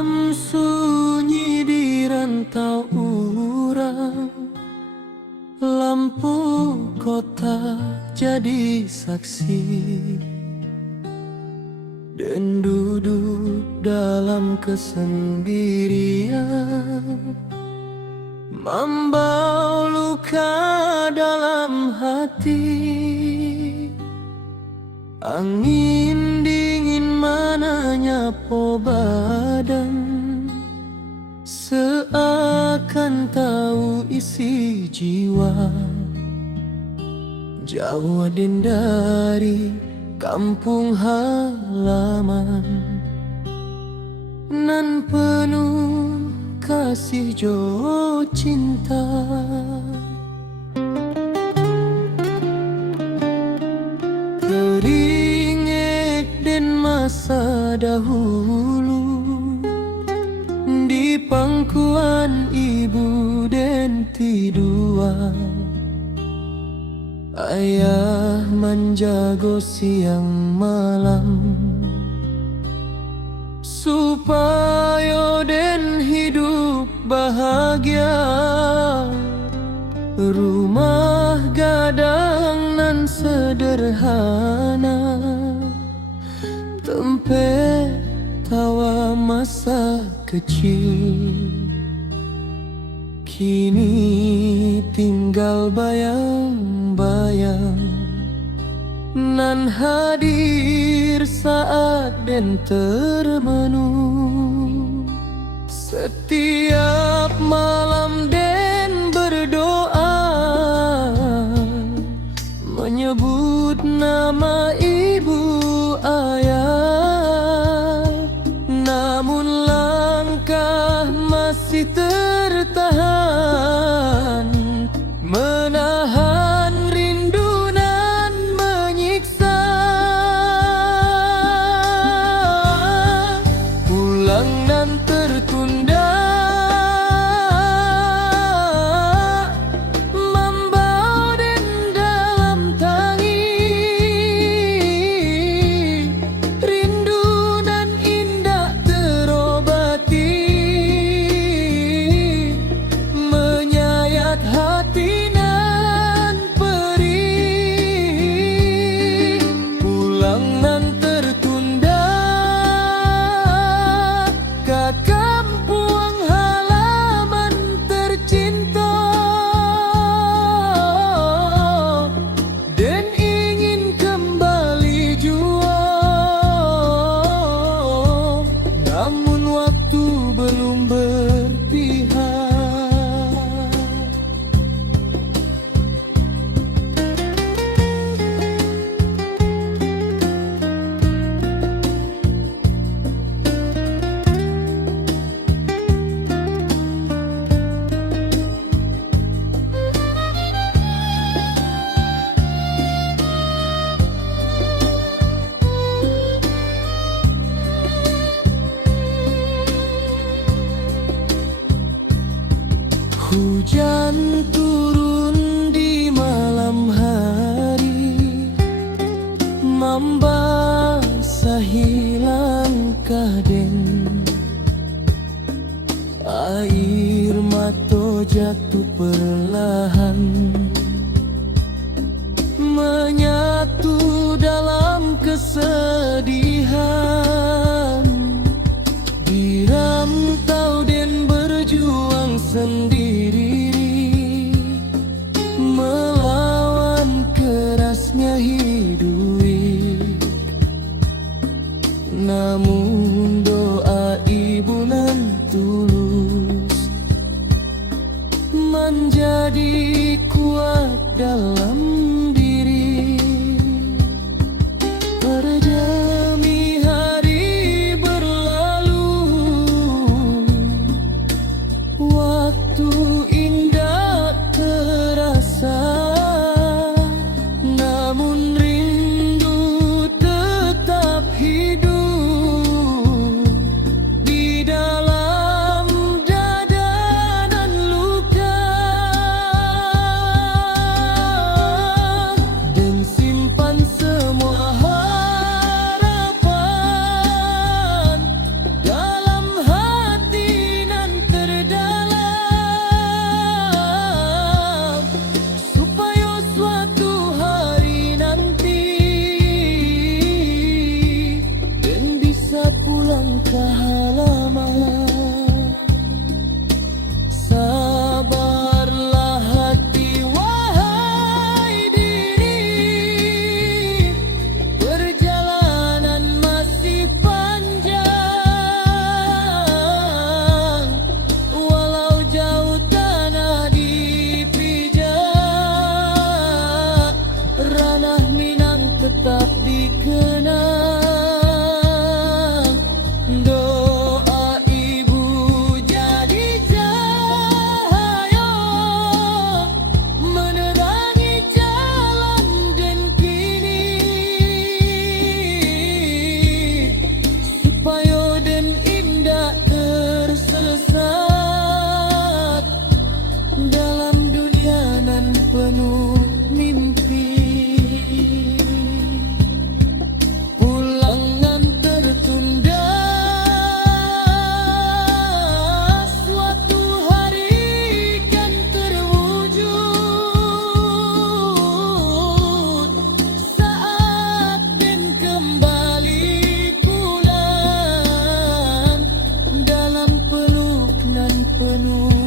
Malam sunyi di rantau urang, lampu kota jadi saksi, dan duduk dalam kesendirian, membawa luka dalam hati. Angin dingin mana nyapo badan, seakan tahu isi jiwa. Jauh dari kampung halaman, nan penuh kasih jo cinta. Teringat dan masa dahulu, di pangkuan ibu dan tidua, ayah menjago siang malam, supaya den hidup bahagia. Rumah gadang nan sederhana, tempe tawa masa kecil, kini tinggal bayang-bayang, nan hadir saat den termenung. Setiap malam den berdoa, menyebut nama ibu ayah, namun langkah masih tertahan, menahan rindu nan menyiksa. Pulang nan tertunda, membawa den dalam tangi, rindu nan indah terobati, menyayat hati nan perih. Pulang nan tertunda, ke kampung halaman tercinta, dan ingin kembali jua, namun waktu belum berpihak. Hujan turun di malam hari, membasahi langkah den. Air mata jatuh perlahan, menyatu dalam kesedihan. Di rantau den berjuang sendiri, melawan kerasnya hidup. Namun doa ibu nan tulus, menjadi kuat dalam diri. Demi hari berlalu, waktu penuh